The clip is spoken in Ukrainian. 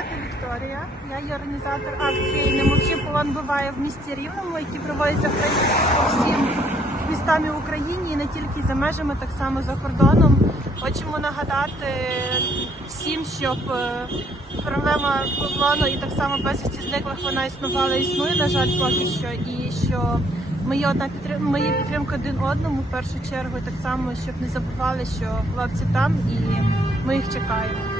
Вікторія, я є організатор акції Не мовчи полон буває в місті Рівному, які проводяться в принципі по всім містам в Україні, і не тільки за межами, так само за кордоном. Хочемо нагадати всім, щоб е, проблема полону і так само безвісті зниклих вона існувала, існує, на жаль, поки що, і що ми є одна підтримка, ми є підтримка один одному в першу чергу, і так само, щоб не забували, що хлопці там і ми їх чекаємо.